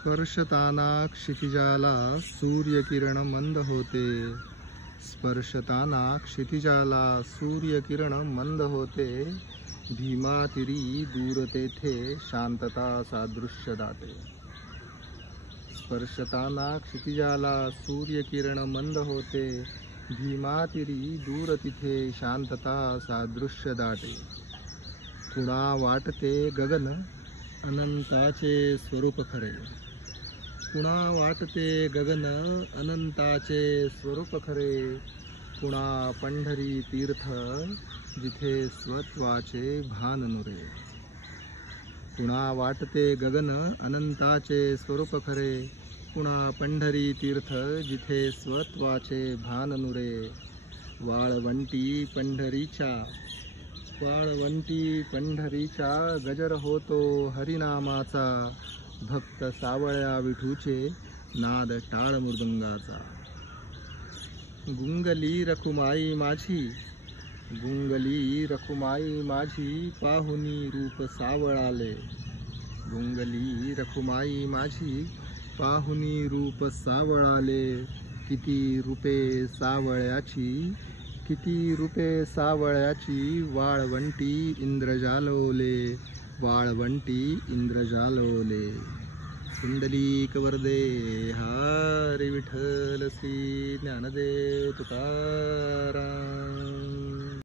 स्पर्शताना क्षितिजाला सूर्यकिरण मंद होते, स्पर्शताना क्षितिजाला सूर्यकिरण मंद होते, भीमातिरी दूर तेथे शांतता सादृश्य दाते. स्पर्शताना क्षितिजाला सूर्यकिरण मंद होते, भीमातिरी दूर तिथे शांतता सादृश्य दाटे. कुणा वाटते गगन अनंताचे स्वरूप खरे, कुणा वाटते गगन अनंताचे स्वरूप खरे, कुणा पंढरी तीर्थ जिथे स्वत्वाचे भान नुरे. कुणा वाटते गगन अनंताचे स्वरूप खरे, कुणा पंढरी तीर्थ जिथे स्वत्वाचे भान नुरे. वाळवंटी पंढरीच्या गजर होतो हरिनामाचा, भक्त सावळ्या विठूचे नाद टाळ मृदंगाचा. गुंगली रखुमाई माझी पाहुनी रूप सावळाले. गुंगली रखुमाई माझी पाहुनी रूप सावळाले. किती रूपे सावळ्याची वाळवंटी इंद्रजालवले, वाळवंटी इंद्रजालवले. कुंडलिक वरदे हरी विठ्ठल श्री ज्ञानदेव तुकाराम.